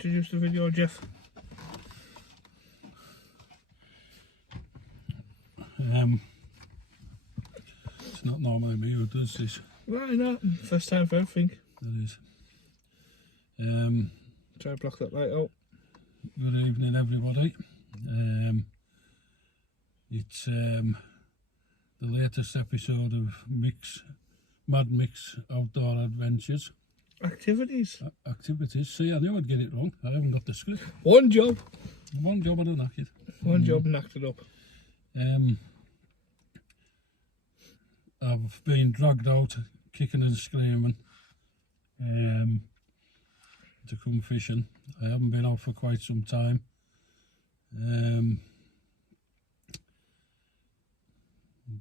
introduce the video, Geoff? It's not normally me who does this. Right, no, first time for everything. It is. Try to block that light out. Good evening, everybody. It's the latest episode of Mad Mix Outdoor Adventures. Activities. Activities. See, I knew I'd get it wrong. I haven't got the script. One job. One job, I don't knock it. One job knocked it up. I've been dragged out, kicking and screaming, to come fishing. I haven't been out for quite some time.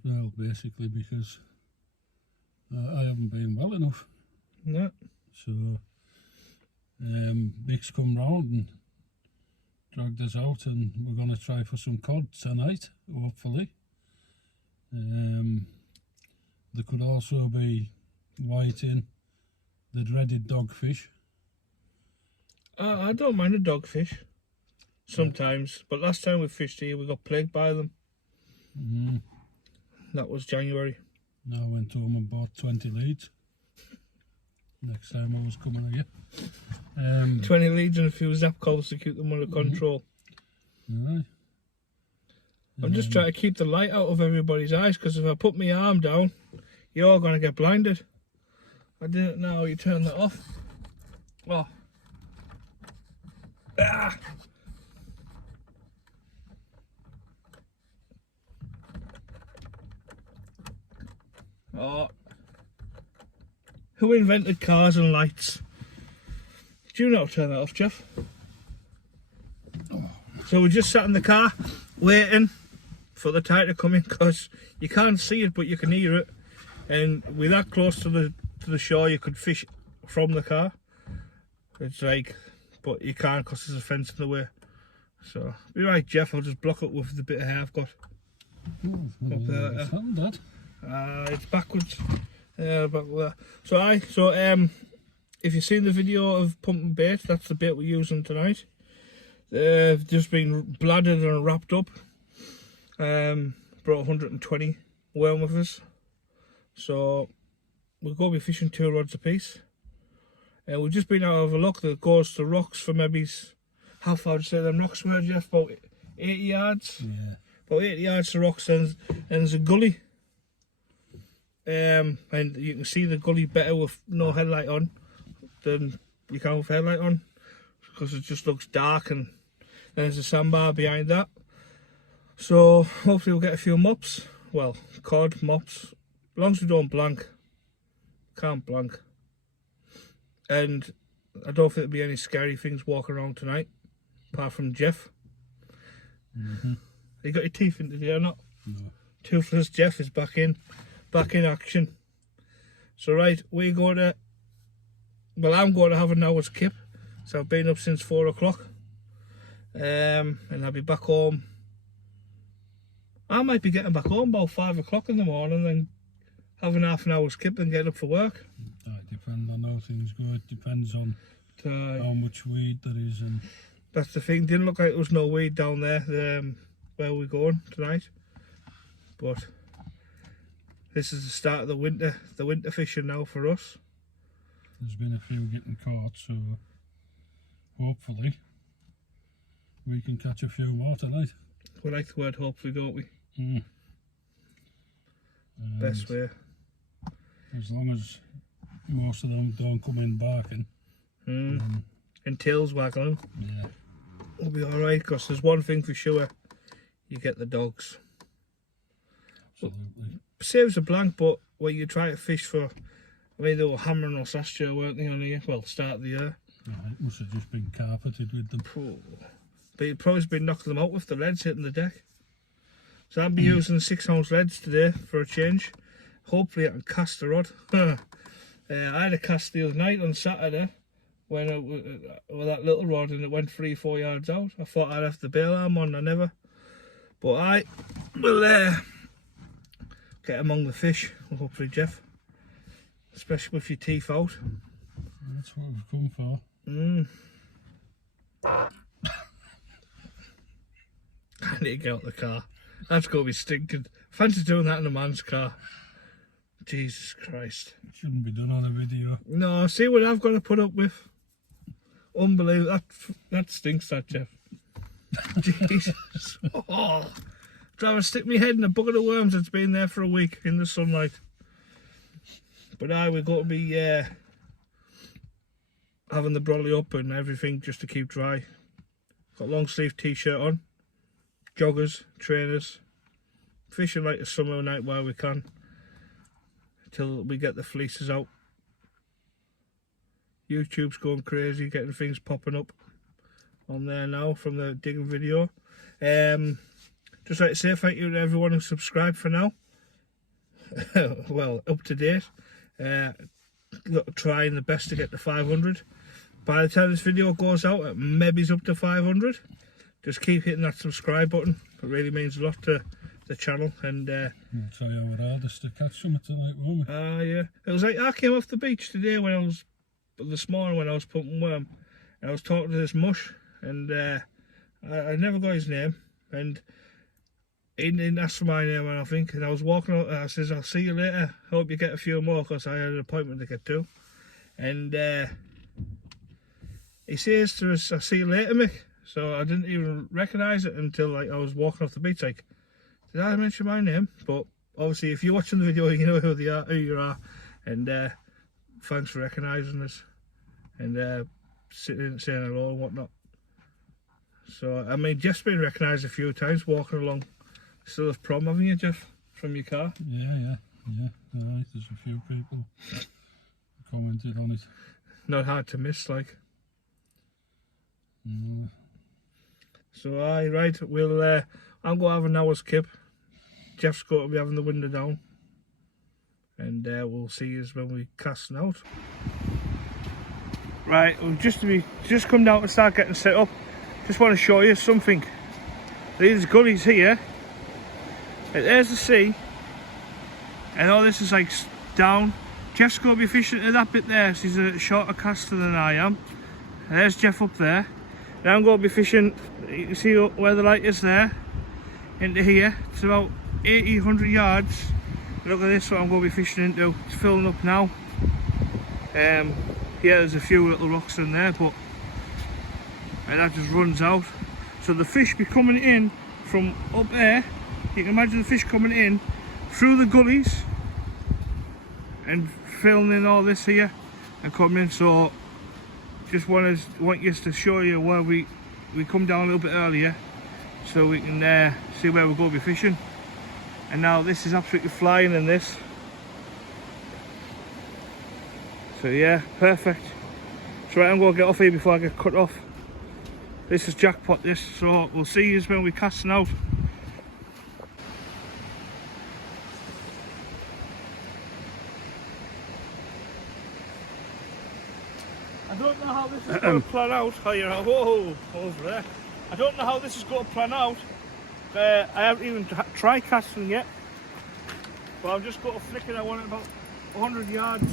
Well, basically because I haven't been well enough. No. So, Mick's come round and dragged us out, and we're going to try for some cod tonight, hopefully. There could also be whiting, the dreaded dogfish. I don't mind a dogfish sometimes, but last time we fished here we got plagued by them. That was January. I went home and bought 20 leads. Next time I was coming again. 20 leads and a few zap calls to keep them under control. Aye. I'm just trying to keep the light out of everybody's eyes, because if I put my arm down, you're all going to get blinded. I didn't know how you turn that off. Oh. Ah. Oh. Who invented cars and lights? Do you know how to turn that off, Geoff? So we just sat in the car waiting for the tide to come in, because you can't see it but you can hear it, and we're that close to the shore you could fish from the car. It's like, but you can't because there's a fence in the way. So be right, Geoff, I'll just block it with the bit of hair I've got. Up there. It's backwards. Back there. So if you've seen the video of pumping bait, that's the bait we're using tonight. They've just been bladdered and wrapped up. Brought 120 worm with us, so we're going to be fishing 2 rods a piece. We've just been out of a lock that goes to rocks for maybe, how far would you say them rocks were, Geoff? About 80 yards? Yeah. About 80 yards to rocks, and there's a gully. And you can see the gully better with no headlight on than you can with headlight on, because it just looks dark, and there's a sandbar behind that. So hopefully we'll get a few mops, well, cod, mops, as long as we don't blank. Can't blank. And I don't think there'll be any scary things walking around tonight, apart from Geoff. You got your teeth in today or not? No. Toothless Geoff is back in action. So right, we're going to, well, I'm going to have an hour's kip. So I've been up since 4 o'clock. And I'll be back home. I might be getting back home about 5 o'clock in the morning and having half an hour's kip and getting up for work. That depends on how things go. It depends on how much weed there is. And that's the thing. Didn't look like there was no weed down there where we're going tonight. But this is the start of the winter fishing now for us. There's been a few getting caught, so hopefully we can catch a few more tonight. We like the word hopefully, don't we? Best way. As long as most of them don't come in barking. And tails waggling. Yeah. We'll be alright, because there's one thing for sure. You get the dogs. Absolutely. Saves a blank, but when you try to fish for, I mean, they were hammering us last year, weren't they, on here? Well, start of the year. It must have just been carpeted with them. But you've probably been knocking them out with the leads hitting the deck. So I'll be using 6-ounce leads today for a change. Hopefully I can cast the rod. I had a cast the other night on Saturday when with that little rod, and it went 3-4 yards out. I thought I'd have the bail arm on, I never. But I will get among the fish, hopefully, Geoff. Especially with your teeth out. That's what we've come for. I need to get out the car. That's got to be stinking. Fancy doing that in a man's car. Jesus Christ. It shouldn't be done on a video. No, see what I've got to put up with. Unbelievable. That stinks, that, Geoff. Jesus. Oh. I'd rather stick my head in a bucket of worms that's been there for a week in the sunlight. But we've got to be having the brolly up and everything just to keep dry. Got long sleeve t-shirt on, joggers, trainers, fishing like a summer night while we can, till we get the fleeces out. YouTube's going crazy, getting things popping up on there now from the digging video. Just like to say thank you to everyone who subscribed for now. Well, up to date. Trying the best to get to 500. By the time this video goes out, it maybe's up to 500. Just keep hitting that subscribe button. It really means a lot to the channel. And We'll try our hardest to catch something tonight, won't we? yeah. It was like I came off the beach today this morning when I was pumping worm. And I was talking to this mush, and I never got his name, and he didn't ask for my name, I think. And I was walking out, and I says, "I'll see you later. Hope you get a few more," because I had an appointment to get to. And he says to us, "I'll see you later, Mick." So I didn't even recognise it until like I was walking off the beach. Like, did I mention my name? But obviously, if you're watching the video, you know who you are. And thanks for recognising us and sitting and saying hello and whatnot. So I mean, Geoff's been recognised a few times walking along. Still have prom, haven't you, Geoff, from your car? Yeah. Alright, there's a few people commented on it. Not hard to miss, like. So right, we'll I'm going to have an hour's kip. Geoff's going to be having the window down, and we'll see you when we casting out. Right, we've just come down to start getting set up. Just want to show you something. These gullies here. There's the sea, and all this is like down. Geoff's going to be fishing to that bit there, so he's a shorter caster than I am. And there's Geoff up there. Now I'm going to be fishing, you can see where the light is there, into here. It's about 100 yards. Look at this, what I'm going to be fishing into. It's filling up now. Yeah, there's a few little rocks in there, but and that just runs out. So the fish be coming in from up there. You can imagine the fish coming in through the gullies and filling in all this here and coming in. So just want you to show you where we come down a little bit earlier, so we can see where we're going to be fishing. And now this is absolutely flying in this. So yeah, perfect. So right, I'm going to get off here before I get cut off. This is jackpot this, so we'll see you when we're casting out. I don't know how this is going to plan out. Oh, you're whoa, over there. I don't know how this is going to plan out. I haven't even tried casting yet. But I'm just going to flick it. I want it about 100 yards.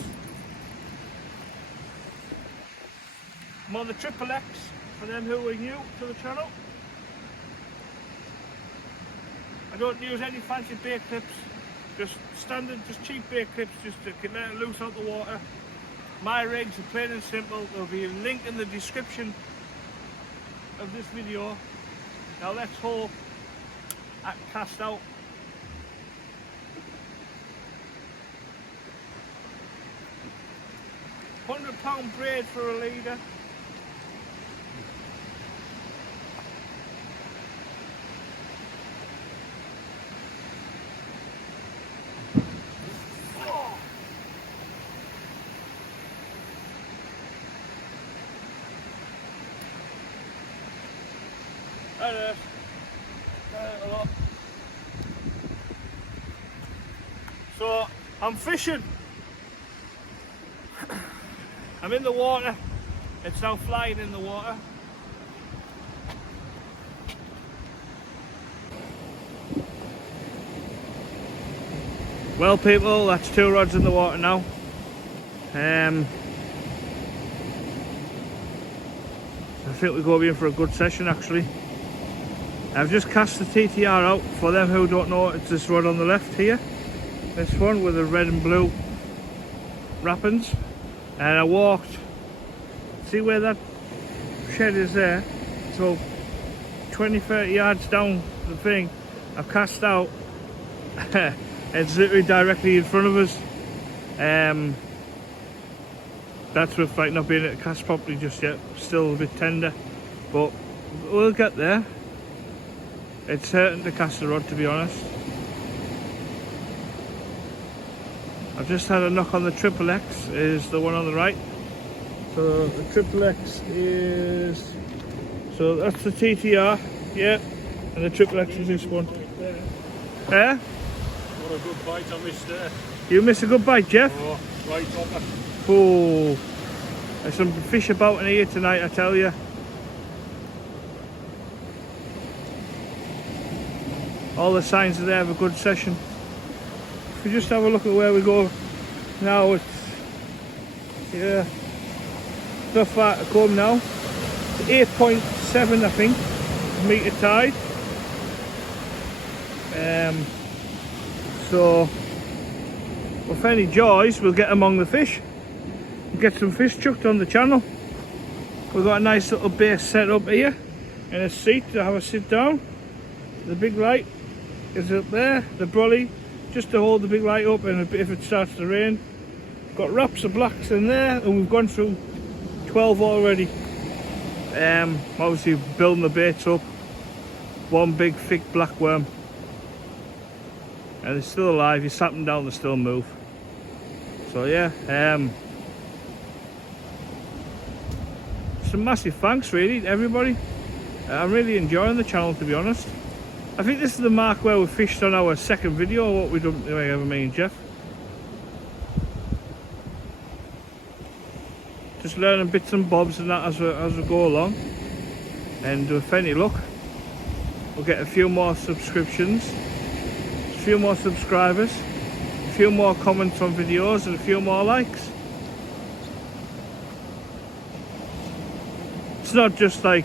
I'm on the Triple X for them who are new to the channel. I don't use any fancy bait clips. Just standard, just cheap bait clips, just to let it loose out the water. My rigs are plain and simple. There'll be a link in the description of this video. Now let's hope I can cast out. £100 braid for a leader. So I'm fishing. I'm in the water. It's now flying in the water. Well people, that's 2 rods in the water now. I think we're going to be in for a good session actually. I've just cast the TTR out. For them who don't know, it's this rod on the left here. This one with the red and blue wrappings. And I walked, see where that shed is there? So 20-30 yards down the thing, I've cast out. It's literally directly in front of us. That's with like not being able to cast properly just yet, still a bit tender, but we'll get there. It's hurting to cast the rod, to be honest. I've just had a knock on the Triple X, is the one on the right. So the Triple X is, so that's the TTR, yeah, and the Triple X is this one. Eh? What a good bite I missed there. You missed a good bite, Geoff? Oh, right on it. Oh, there's some fish about in here tonight, I tell you. All the signs are there of a good session. If we just have a look at where we go now, it's, yeah, not far to come now. 8.7 I think, metre tide. So, with any joys, we'll get among the fish. Get some fish chucked on the channel. We've got a nice little base set up here and a seat to have a sit down. The big light is up there, the brolly, just to hold the big light up, and if it starts to rain. Got wraps of blacks in there, and we've gone through 12 already. Obviously building the baits up. One big thick black worm. And they're still alive, you sat them down, they still move. So yeah, some massive thanks really to everybody. I'm really enjoying the channel, to be honest. I think this is the mark where we fished on our second video, what we done, whatever, me and Geoff. Just learning bits and bobs and that as we go along. And with any luck, we'll get a few more subscriptions, a few more subscribers, a few more comments on videos, and a few more likes. It's not just like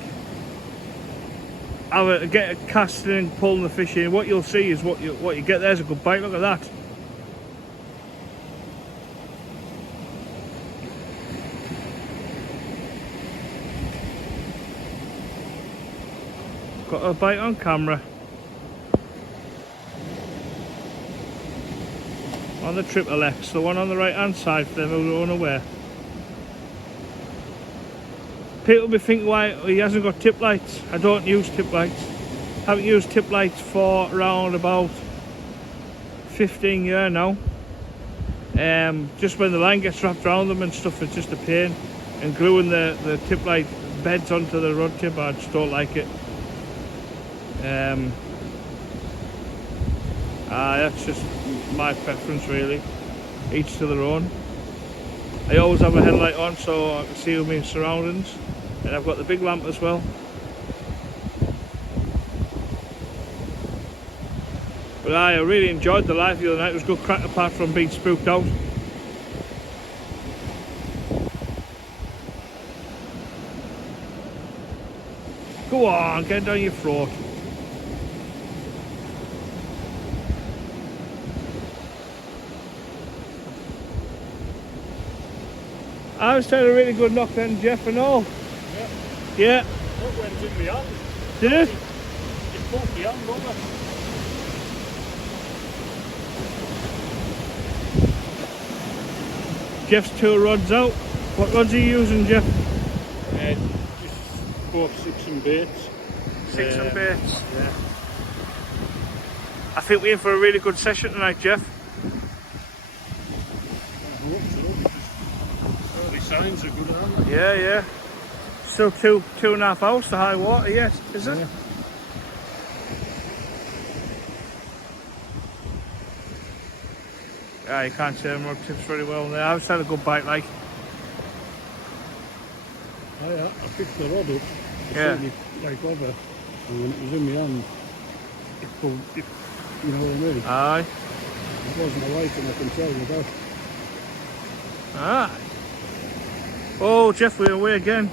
get a casting, pulling the fish in. What you'll see is what you get. There's a good bite. Look at that. Got a bite on camera. On the Triple X, the one on the right hand side for them who are unaware. People will be thinking why he hasn't got tip lights. I don't use tip lights. Haven't used tip lights for around about 15 years now. Just when the line gets wrapped around them and stuff, it's just a pain. And gluing the tip light beds onto the rod tip, I just don't like it. That's just my preference really. Each to their own. I always have a headlight on so I can see my surroundings, and I've got the big lamp as well. But I really enjoyed the live the other night. It was good crack apart from being spooked out. Go on, get down your throat. I was had a really good knock then, Geoff, and all. Yeah. Yeah. That went in the hand. Did it? It pulled the hand over. Geoff's two rods out. What rods are you using, Geoff? Just both 6 and baits. 6 and baits. Yeah. I think we're in for a really good session tonight, Geoff. I hope so, because early signs are good, aren't they? Yeah, yeah. Still 2.5 hours to high water, yes, is it? Yeah. Yeah, you can't see them rod tips very well there. I've just had a good bite, like. I picked the rod up. Yeah. Like over. And when it was in my hand, it pulled it, you know what I mean? Aye. It wasn't a light, and I can tell you that. Aye. Oh, Geoff, we're away again.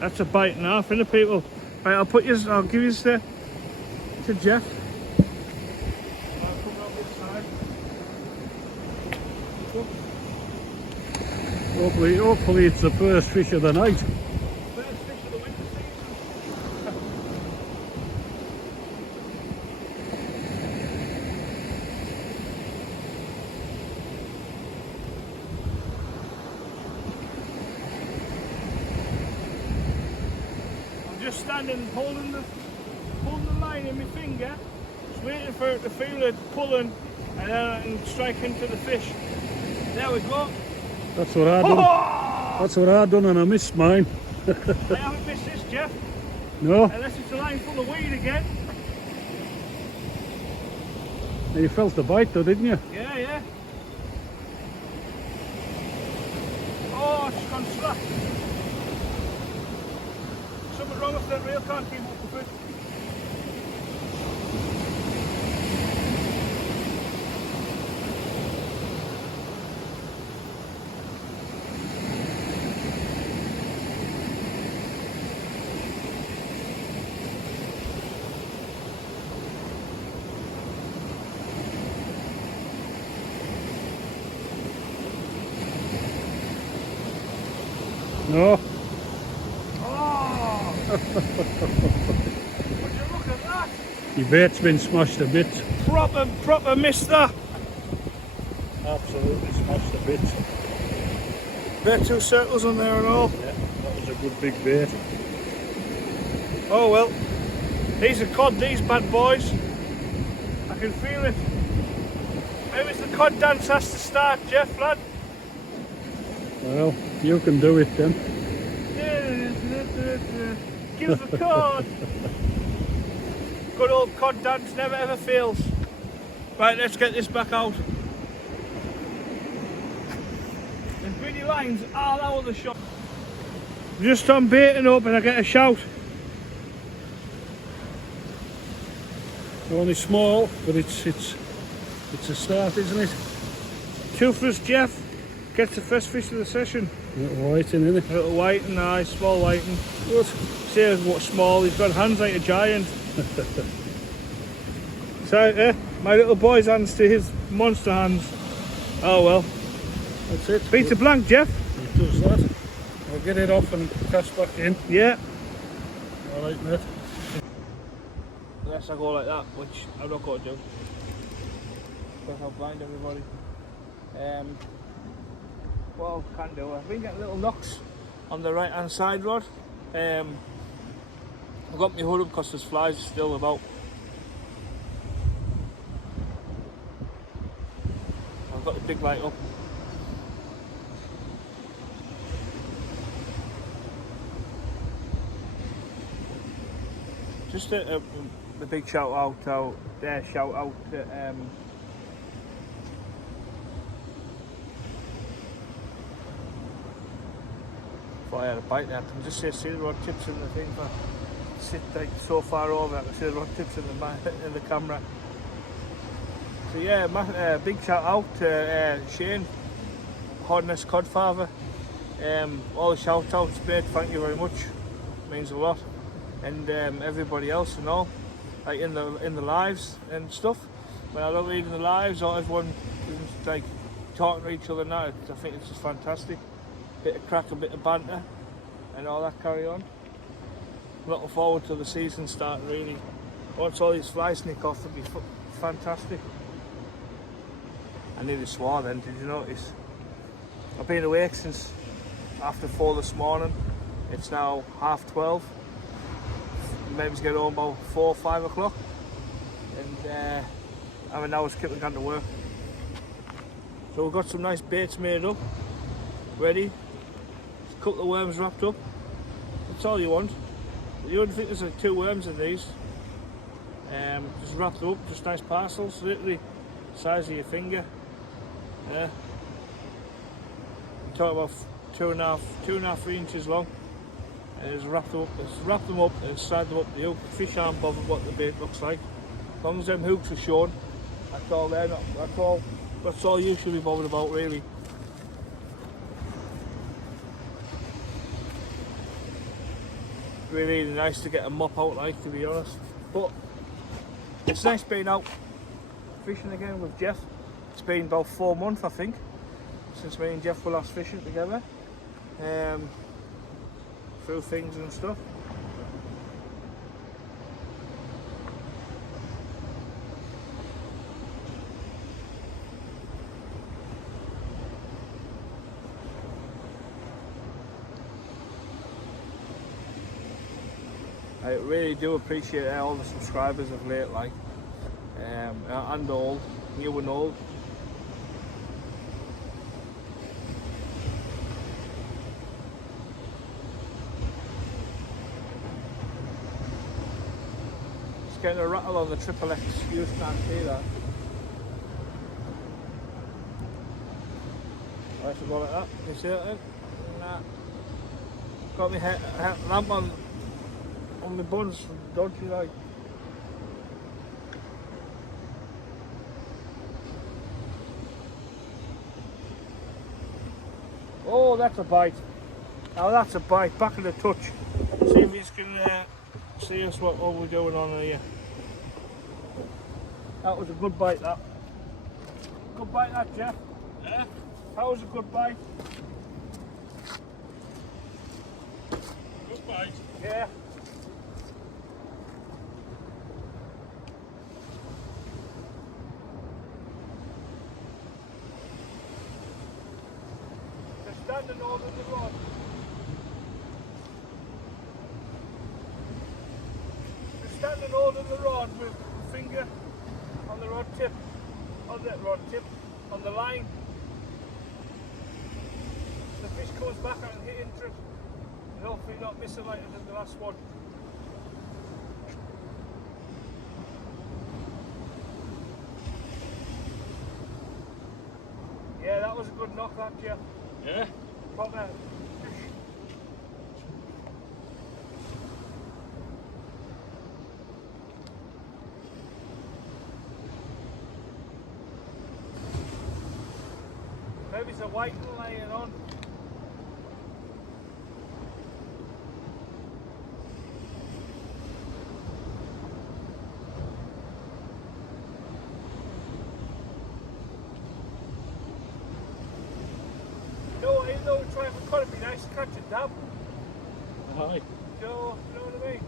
That's a bite and a half, innit, people? Right, I'll give you to Geoff. I'll come around this side. Hopefully it's the first fish of the night. First fish of the winter season. I'm just standing holding the line in my finger, just waiting for it to feel it pulling, and then I can strike into the fish. There we go. That's what I done. Oh! That's what I done, and I missed mine. I haven't missed this, Geoff. No, Unless it's a line full of weed again. you felt the bite though, didn't you? Yeah, yeah. Oh, it's gone slack. Something wrong with that reel, can't keep up with it. No. Oh! Would you look at that? Your bait's been smashed a bit. Proper mister. Absolutely smashed a bit. There are 2 circles on there and all. Yeah, that was a good big bait. Oh well. These are cod, these bad boys. I can feel it. Maybe the cod dance has to start, Geoff, lad. Well, you can do it then. Give the cod. Good old cod dance never ever fails. Right, let's get this back out. The greedy lines all out of the shot. Just on baiting up and I get a shout. Only small, but it's a start, isn't it? 2 for us, Geoff. Gets the first fish of the session. A little whiting, isn't it? A little whiting, aye, small whiting. Good. Says what small, he's got hands like a giant. So, my little boy's hands to his monster hands. Oh well. That's it. Beats a blank, Geoff. It does that. I'll get it off and cast back in. Yeah. Alright, mate. Unless I go like that, which I'm not going to do. Because I'll blind everybody. Well, can do. I've been getting little knocks on the right hand side rod. I've got my hood up because there's flies still about. I've got the big light up. Just a big shout out to I had a bite there. I can just see the rod tips in the thing, but sit like so far over I can see the rod tips in the camera. So yeah, big shout out to Shane, Hardness Codfather. All the shout outs, mate, thank you very much. Means a lot. And everybody else and all, like in the lives and stuff. When I love reading the lives, or everyone is like talking to each other now, I think it's just fantastic. Bit of crack, a bit of banter, and all that carry on. Looking forward to the season starting really. Once all these flies sneak off, it'll be fantastic. I nearly swore then, did you notice? I've been awake since after 4 this morning. It's now 12:30. Maybe get home about 4 or 5 o'clock. And I'm an hour's kip and gone to work. So we've got some nice baits made up, ready. A couple of worms wrapped up. That's all you want. You wouldn't think there's like 2 worms in these. Just wrapped up, just nice parcels, literally size of your finger. Talk about 2.5, 3 inches long. And it's wrapped them up and slide them up the hook. Fish aren't bothered what the bait looks like. As long as them hooks are shown, that's all you should be bothered about really. really nice to get a mop out, like, to be honest. But it's nice being out fishing again with Geoff. It's been about 4 months, I think, since me and Geoff were last fishing together. Through things and stuff. I really do appreciate all the subscribers of late, like, and old, new and old. Just getting a rattle on the triple X, you can't see that. I should go like that, can you see that then? Nah. Got my lamp on the buns, dodgy like. Oh, that's a bite. Now that's a bite, back in the touch. See if you can see us what we're doing on here. That was a good bite, that. Good bite, that, Geoff. Yeah? That was a good bite. Good bite. Yeah. Standing over the rod. Just standing over the rod with the finger on the rod tip, on the line. The fish comes back and hit into it, and hopefully not missing like it did the last one. Yeah, that was a good knock, that, Geoff. Yeah? Proper. Maybe it's a white one laying on. No, even though we're trying for cut, it'd be nice to catch a dab. Aye. You know what I mean?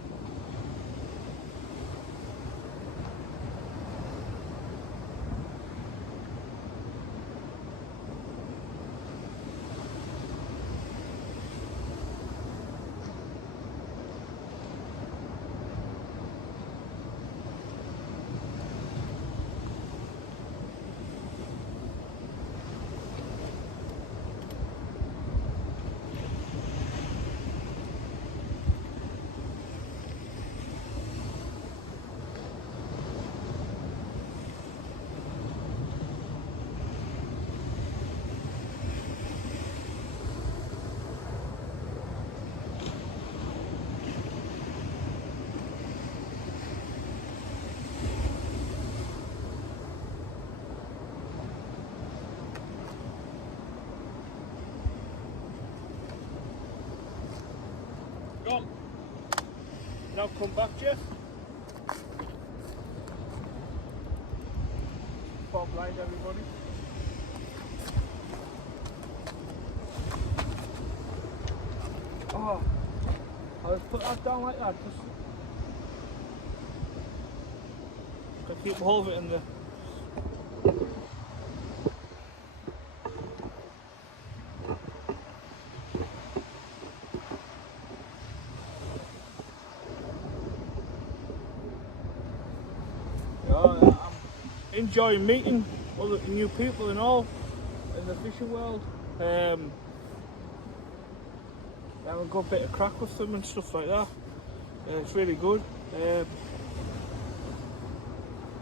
Gone. Now come back, Geoff. Pop blind, everybody. Oh, I'll just put that down like that. Just to keep hold of it in the. I'm enjoying meeting other new people and all in the fishing world. Having a good bit of crack with them and stuff like that. It's really good.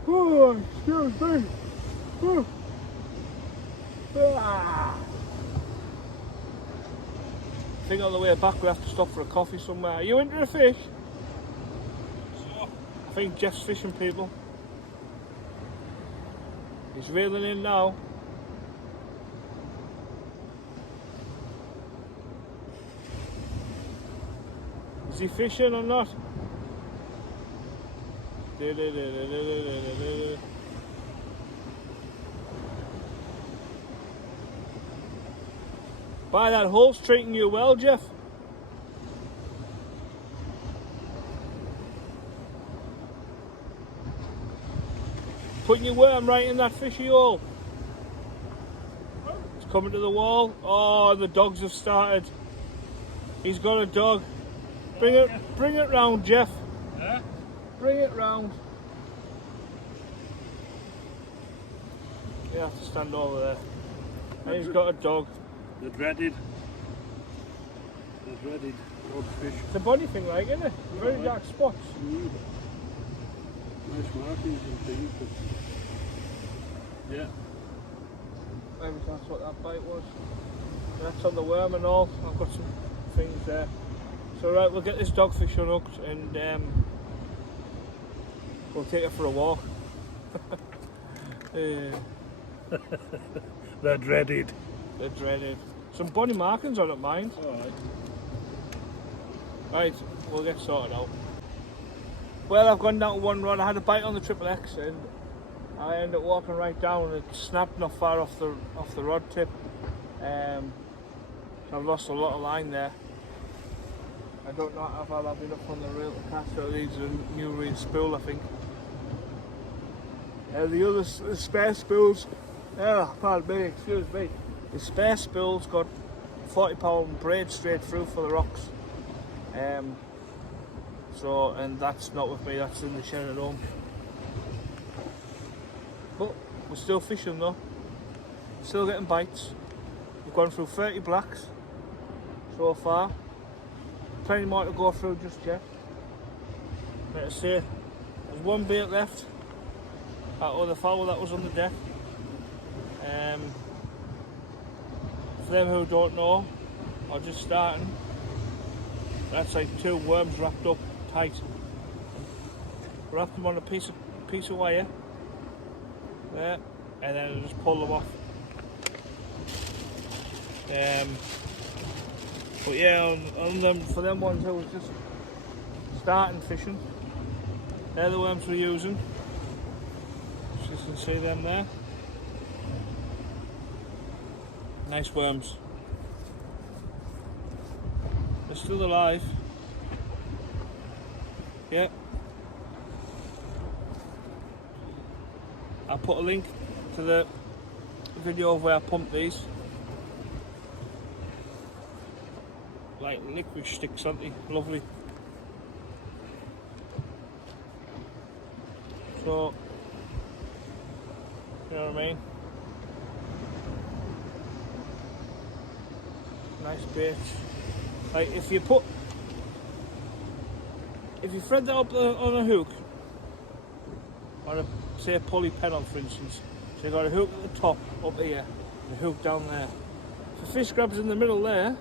Oh, excuse me. Oh. Ah. I think on the way back we have to stop for a coffee somewhere. Are you into the fish? So, I think Geoff's fishing, people. He's reeling in now. Is he fishing or not? By that hole's treating you well, Geoff. Putting your worm right in that fishy hole. It's coming to the wall. Oh, the dogs have started. He's got a dog. Bring it round, Geoff. Yeah? Bring it round. You have to stand over there. And he's got a dog. The dreaded dogfish. It's a body thing, like, isn't it? Very right. dark spots. Nice markings and things. But yeah. Maybe that's what that bite was. That's on the worm and all. I've got some things there. So right, we'll get this dogfish unhooked and we'll take it for a walk. They're dreaded. They're dreaded. Some body markings, I don't mind. Alright. Right, we'll get sorted out. Well, I've gone down to one rod. I had a bite on the triple X and I ended up walking right down and it snapped not far off the rod tip. So I've lost a lot of line there. I don't know if I'll have enough on the reel to cast, so it needs a new reel spool, I think. The spare spools, pardon me, excuse me. The spare spool's got 40-pound braid straight through for the rocks. And that's not with me, that's in the shed at home. But we're still fishing though, still getting bites. We've gone through 30 blacks so far. Plenty more to go through just yet. Like I say, there's one bait left. That other fowl that was on the deck. For them who don't know, or just starting, that's like 2 worms wrapped up tight. Wrap them on a piece of wire there, and then I'll just pull them off. But yeah, on them, for them ones I was just starting fishing. They're the worms we're using. As you can see them there. Nice worms. They're still alive. Yeah. I'll put a link to the video of where I pumped these. Like liquid sticks, aren't they? Lovely. So, you know what I mean? Nice bait. Like if you thread that up on a hook, on a, say a pulley pedal for instance, so you've got a hook at the top up here, and a hook down there. If the fish grabs in the middle there,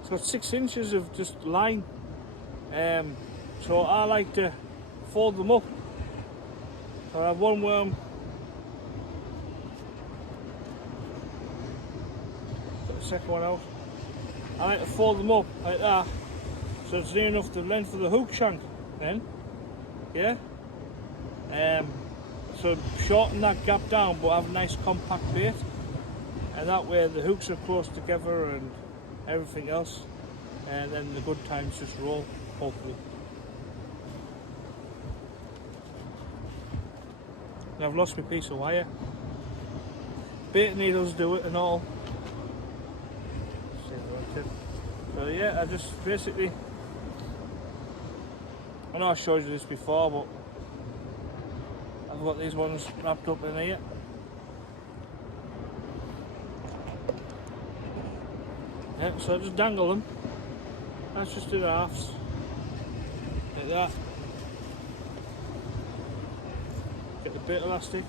it's got 6 inches of just line. So I like to fold them up. So I have one worm. Put the second one out. I like to fold them up like that, so it's near enough the length of the hook shank then. Yeah? So shorten that gap down but have a nice compact bait. And that way the hooks are close together and everything else, and then the good times just roll, hopefully. And I've lost my piece of wire. Bait needles do it and all. So yeah, I just basically, I know I showed you this before, but I've got these ones wrapped up in here. Yeah, so I just dangle them. That's just in halves. Like that. Get the bait elastic.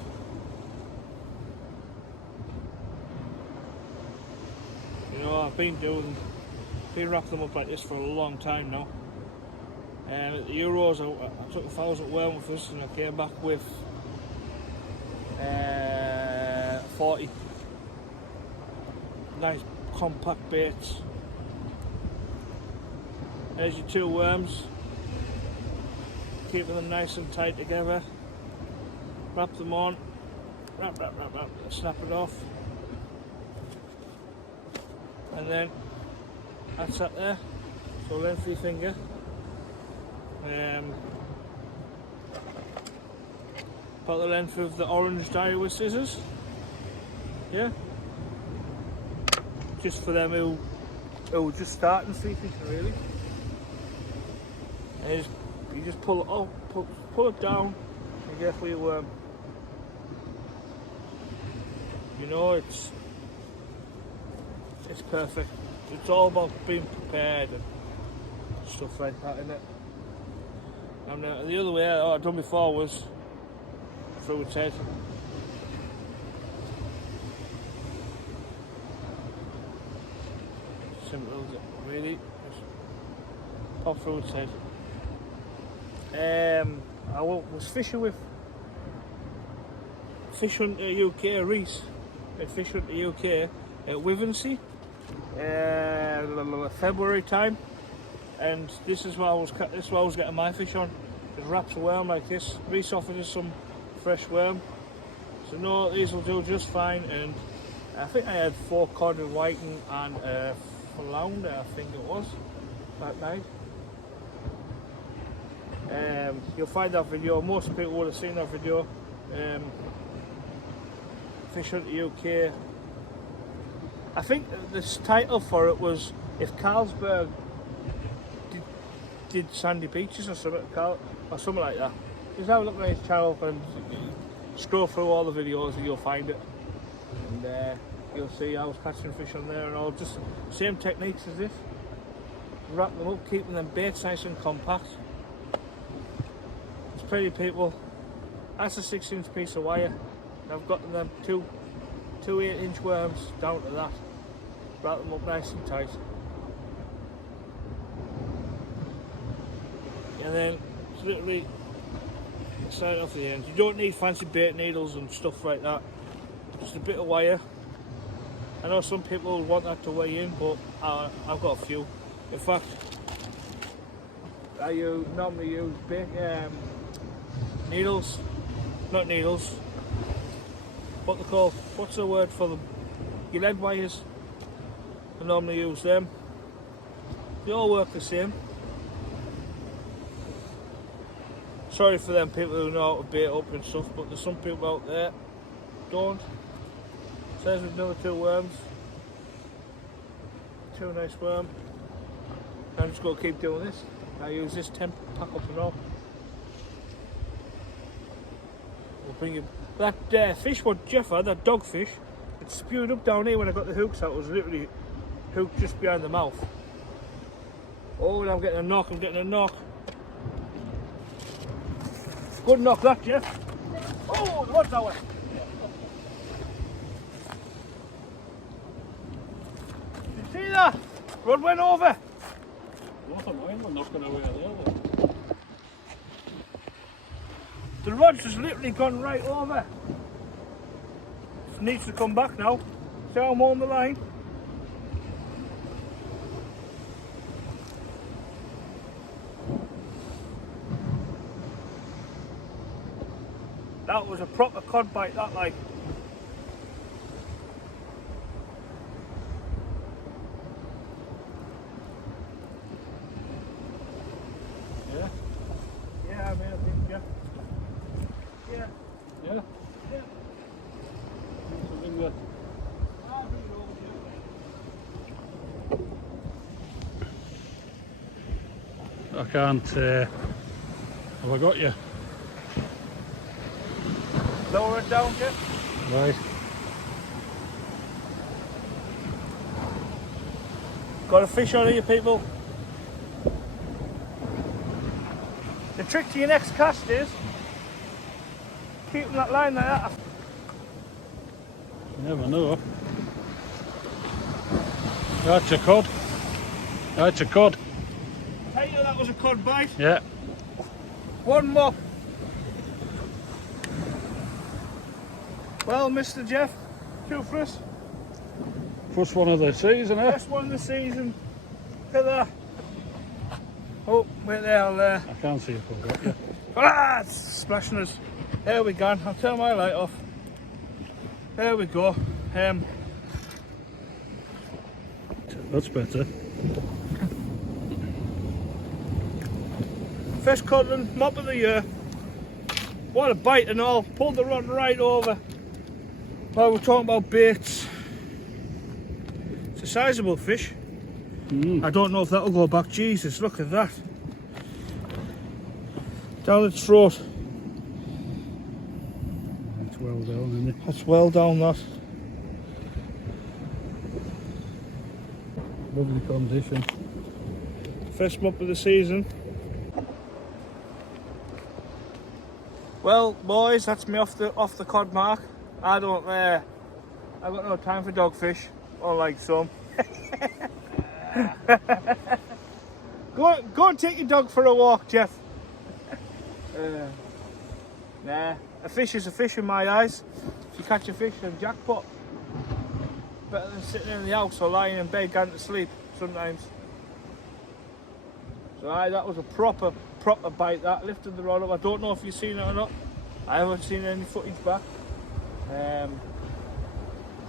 You know, I've been wrapping them up like this for a long time now. And at the Euros, I took 1,000 worm with us and I came back with 40. Nice compact baits. There's your two worms. Keeping them nice and tight together. Wrap them on. Wrap. Snap it off. And then that's that there. So length of your finger. About the length of the orange dye with scissors. Yeah. Just for them who just starting sea fishing really. And you just pull it up, pull it down, and get for your worm. You know, it's perfect. It's all about being prepared and stuff like that, isn't it? And the other way I've done before was through its head. Simple as it really. Just pop through its head. I was fishing with Fish Hunter UK Reese at Fish Hunter UK at Wivensea February time, and this is what I was getting my fish on. Just wraps a worm like this. Reese offered us some fresh worm, so no, these will do just fine. And I think I had 4 cod with whiting and flounder, I think it was, that night. You'll find that video, most people would have seen that video. Fish Hunter UK. I think this title for it was If Carlsberg did Sandy Beaches or something like that. Just have a look at his channel and scroll through all the videos and you'll find it. And you'll see I was catching fish on there and all, just same techniques as this. Wrap them up, keeping them baits nice and compact. There's plenty of people. That's a 6-inch piece of wire. I've got them two 8-inch worms down to that. Wrap them up nice and tight. And then it's literally slide off the end. You don't need fancy bait needles and stuff like that. Just a bit of wire. I know some people want that to weigh in, but I've got a few. In fact, I normally use bait needles, not needles. What they call? What's the word for them? Your lead wires. I normally use them. They all work the same. Sorry for them people who know how to bait up and stuff, but there's some people out there don't. So there's another 2 worms. 2 nice worm. I'm just going to keep doing this. I use this 10 pack up and all. We'll bring you that fish what Geoff had, that dogfish. It spewed up down here when I got the hooks out. It was literally hooked just behind the mouth. Oh, and I'm getting a knock. Good knock that, Geoff. Oh, the rod's that way. Did you see that? Rod went over. What am I? I'm not going to wear there. The rod's just literally gone right over. It needs to come back now. See how I'm on the line? That was a proper cod bite, that like. Yeah, I mean, I think, yeah. Yeah? Yeah. Something that... I can't... have I got you? Lower it down, Geoff. Right. Got a fish on here, people. The trick to your next cast is keeping that line like that. You never know. That's a cod. That's a cod. Tell you that was a cod bite. Yeah. One more. Well, Mr. Geoff, 2 for us. First one of the season, eh? First one of the season. Look at that. Wait there, I'll I can't see if I've got you. ah, it's splashing us. There we go. I'll turn my light off. There we go. That's better. First codling mop of the year. What a bite and all. Pulled the rod right over. While we're talking about baits. It's a sizable fish. I don't know if that'll go back. Jesus, look at that. Down its throat. It's well down, isn't it? That's well down that. Lovely condition. First mop of the season. Well, boys, that's me off the cod mark. I've got no time for dogfish, unlike some. Go and take your dog for a walk, Geoff. Nah, a fish is a fish in my eyes. If you catch a fish, then jackpot. Better than sitting in the house or lying in bed going to sleep sometimes. So that was a proper bite. That lifted the rod up. I don't know if you've seen it or not. I haven't seen any footage back.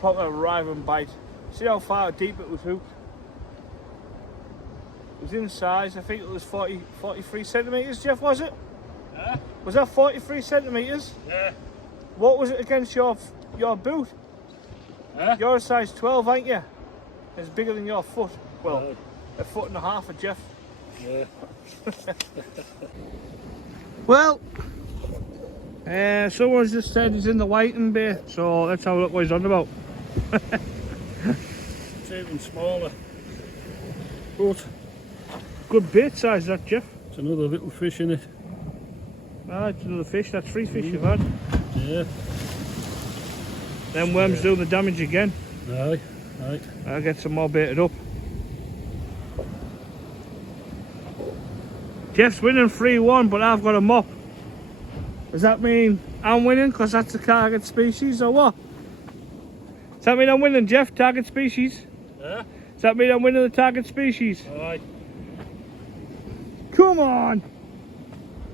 Proper arriving bite. See how far deep it was hooked. It was in size. I think it was 43 centimetres, Geoff, was it? Yeah. Was that 43 centimetres? Yeah. What was it against your boot? Yeah. You're a size 12, ain't you? It's bigger than your foot. Well, a foot and a half of Geoff. Yeah. Well, someone's just said he's in the whiting bay, so let's have a look what he's on about. It's even smaller. But good bait size, that, Geoff. It's another little fish in it. Ah, it's another fish. That's 3 fish you've had. Yeah. Then worms doing the damage again. Aye. Right. I'll get some more baited up. Geoff's winning 3-1, but I've got a mop. Does that mean I'm winning because that's the target species, or what? Does that mean I'm winning, Geoff? Target species? Yeah. Does that mean I'm winning the target species? Aye. Come on!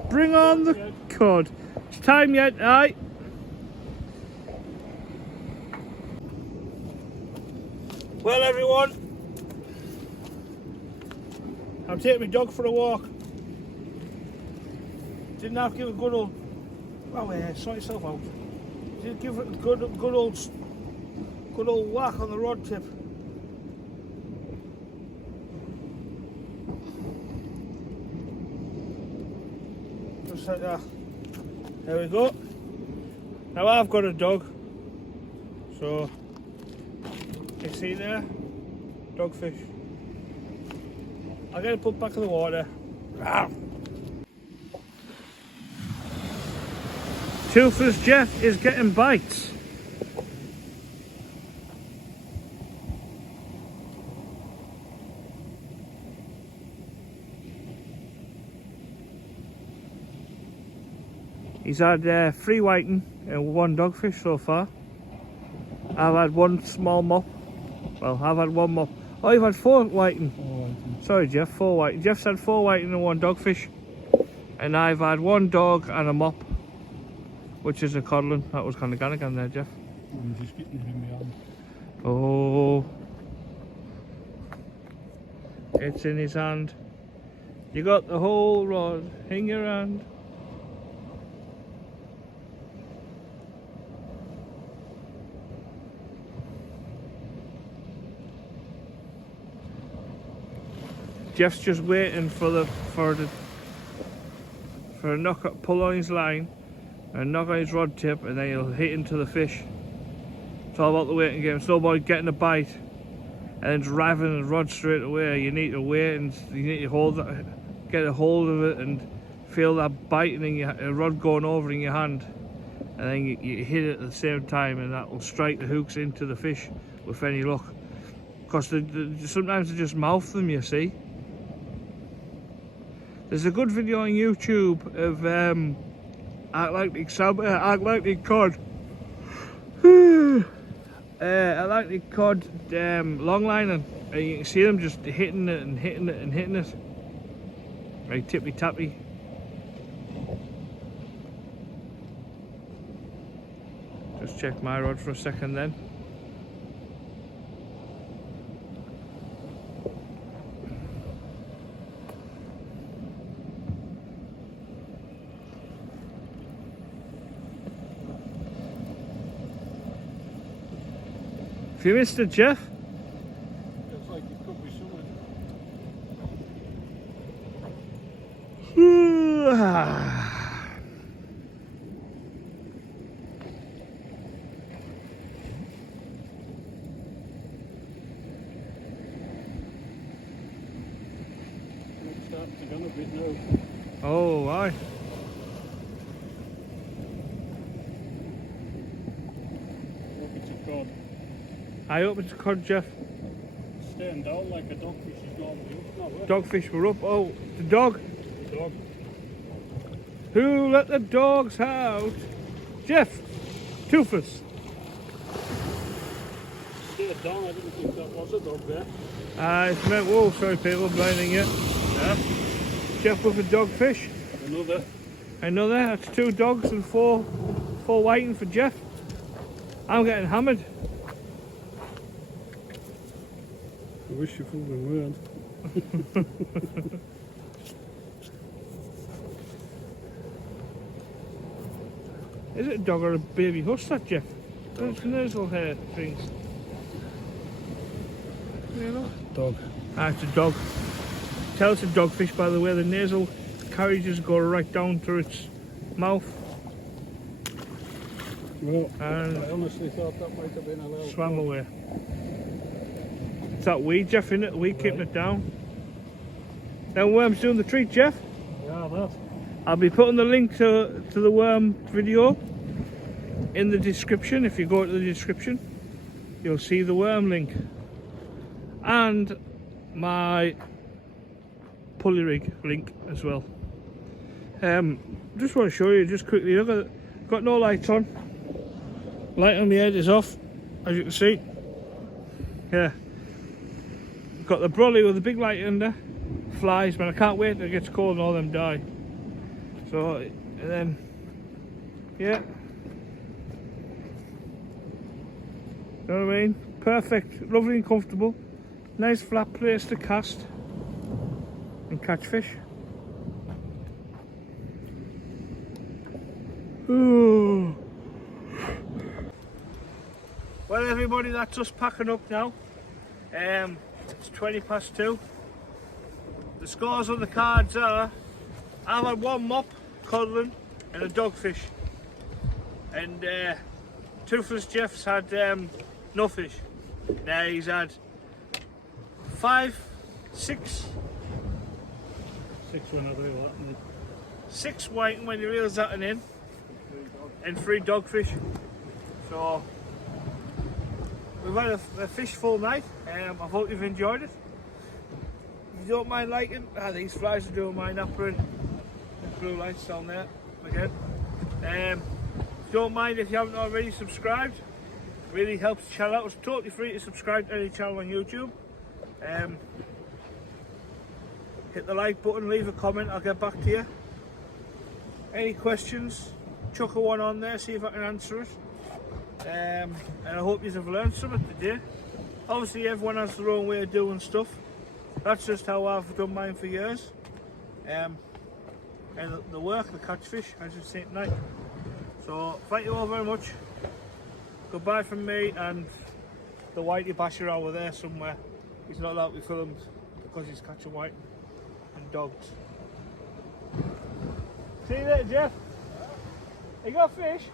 Bring on the cod. It's time yet, aye? Well, everyone, I'm taking my dog for a walk. Didn't have to give a good old... Oh yeah, sort yourself out. Didn't give it a good old whack on the rod tip. Just like that. There we go. Now I've got a dog, so you see there, dogfish. I'll get it put back in the water. Toothless Geoff is getting bites. He's had 3 whiting and 1 dogfish so far. I've had 1 small mop. Well, I've had 1 mop. Oh, you've had 4 whiting. 4 whiting. Sorry, Geoff, 4 whiting. Geoff's had 4 whiting and 1 dogfish. And I've had 1 dog and a mop, which is a codling. That was kind of Gannigan there, Geoff. I'm just getting it in my hand. Oh. It's in his hand. You got the whole rod in your hand. Geoff's just waiting for a knock pull on his line and knock on his rod tip, and then he'll hit into the fish. It's all about the waiting game. It's all about getting a bite and then driving the rod straight away. You need to wait and you need to hold that, get a hold of it and feel that biting in your rod going over in your hand, and then you hit it at the same time, and that will strike the hooks into the fish with any luck. Because sometimes they just mouth them, you see. There's a good video on YouTube of Atlantic cod. Atlantic cod longlining, and you can see them just hitting it and hitting it and hitting it. Right, tippy tappy. Just check my rod for a second then. Have you missed it, Geoff? Looks like it could be something. It's starting to go a bit now. Oh, aye. Look, it's a cod. I hope it's a cod, Geoff. Staying down like a dogfish is normally up now, eh? Dogfish were up. Oh, the dog. Dog. Who let the dogs out? Geoff. Toothless. Stayed down, I didn't think that was a dog there. It's meant, whoa, sorry people, blinding you. Yeah. Geoff with a dogfish. Another. Another, that's 2 dogs and 4 whiting for Geoff. I'm getting hammered. I wish you fucking weren't. Is it a dog or a baby huss that, Geoff? Those nasal hair things. You know? Dog. Ah, it's a dog. Tell it's a dogfish by the way the nasal carriages go right down to its mouth. Well, And I honestly thought that might have been a little. swam away. It's that weed, Geoff, innit? The weed keeping it down. Now worm's doing the treat, Geoff. Yeah, that. I'll be putting the link to the worm video in the description. If you go to the description, you'll see the worm link. And my pulley rig link as well. Just want to show you just quickly. Look at it. Got no lights on. Light on the head is off, as you can see. Yeah. Got the brolly with the big light under. Flies, but I can't wait till it gets cold and all them die. So, and then, yeah. You know what I mean? Perfect, lovely and comfortable. Nice flat place to cast and catch fish. Ooh. Well everybody, that's us packing up now. It's 2:20. The scores on the cards are, I've had 1 mop, codling and a dogfish. And Toothless Geoff's had no fish. Now he's had 5, 6 when I do that. And 6 whiting when he reels that in, and 3 dogfish. So we've had a fishful night. I hope you've enjoyed it. If you don't mind liking, these flies are doing my napper and blue lights down there again. If you don't mind, if you haven't already subscribed, really helps the channel out. It's totally free to subscribe to any channel on YouTube. Hit the like button, leave a comment, I'll get back to you. Any questions, chuck a one on there, see if I can answer it. And I hope you have learned something today. Obviously everyone has their own way of doing stuff. That's just how I've done mine for years. And the work, the catch fish, as you see tonight. So thank you all very much. Goodbye from me and the whitey basher over there somewhere. He's not allowed to be filmed because he's catching white and dogs. See you later, Geoff. You got a fish?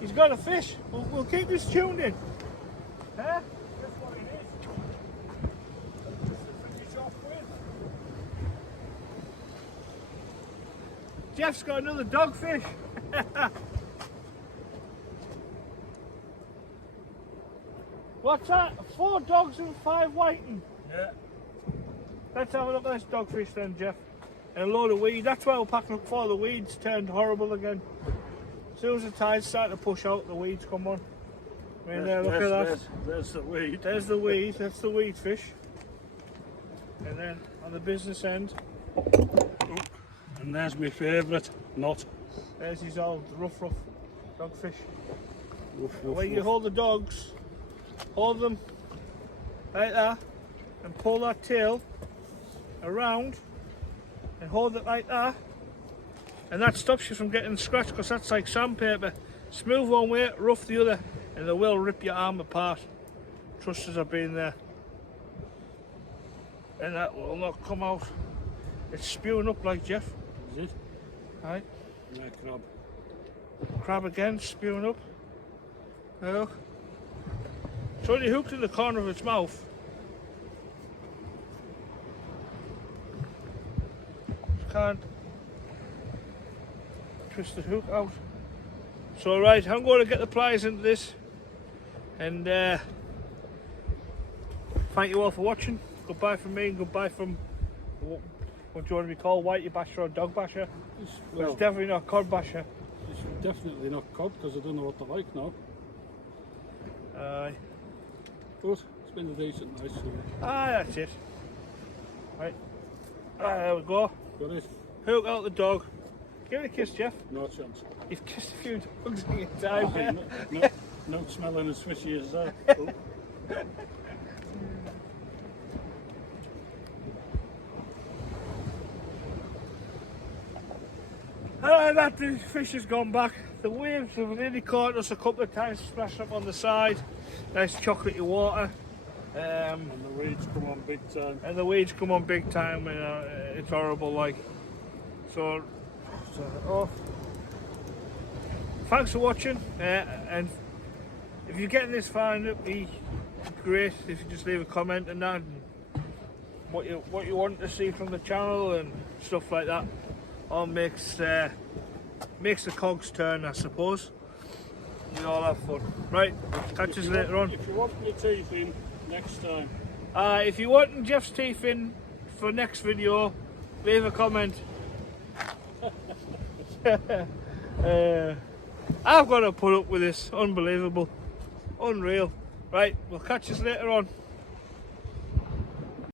He's got a fish. We'll keep this tuned in. Huh? That's what it is. Just to finish off with. Geoff's got another dogfish. What's that? 4 dogs and 5 whiting. yeah. Let's have a look at this dogfish then, Geoff. And a load of weed. That's why we're packing up for the weeds turned horrible again. As soon as the tides start to push out, the weeds come on. I mean, look at that. There's the weed. There's the weed. That's the weed fish. And then on the business end, And there's my favourite knot. There's his old rough dogfish. Woof, woof, When you woof. hold the dogs, hold them like that and pull that tail around and hold it like that, and that stops you from getting scratched, because that's like sandpaper. Smooth one way, rough the other, and they will rip your arm apart. Trust us, I've been there. And that will not come out. It's spewing up like Geoff. Is it? Right. Yeah, crab. Crab again, spewing up. Now look. It's only hooked in the corner of its mouth. Can't twist the hook out. So right, I'm going to get the pliers into this, and thank you all for watching. Goodbye from me and goodbye from what do you want to be called, whitey basher or dog basher? Well, It's definitely not cod basher. it's definitely not cod because I don't know what they're like now. Aye. But it's been a decent night. So That's it. Right. There we go. got it. Hook out the dog. Give it a kiss, Geoff. No chance. You've kissed a few dogs in your time. Not smelling as fishy as that. Oh. That the fish has gone back. The waves have really caught us a couple of times, splashed up on the side. Nice chocolatey water. And the weeds come on big time. And the weeds come on big time, and it's horrible, like. So oh. Thanks for watching, and if you're getting this far, it'd be great if you just leave a comment and that, and what you want to see from the channel and stuff like that. All makes the cogs turn, I suppose. We all have fun. Right, catch us later on. If you want my teeth in next time. If you want Geoff's teeth in for next video, leave a comment. I've got to put up with this. Unbelievable. Unreal. Right, we'll catch us later on.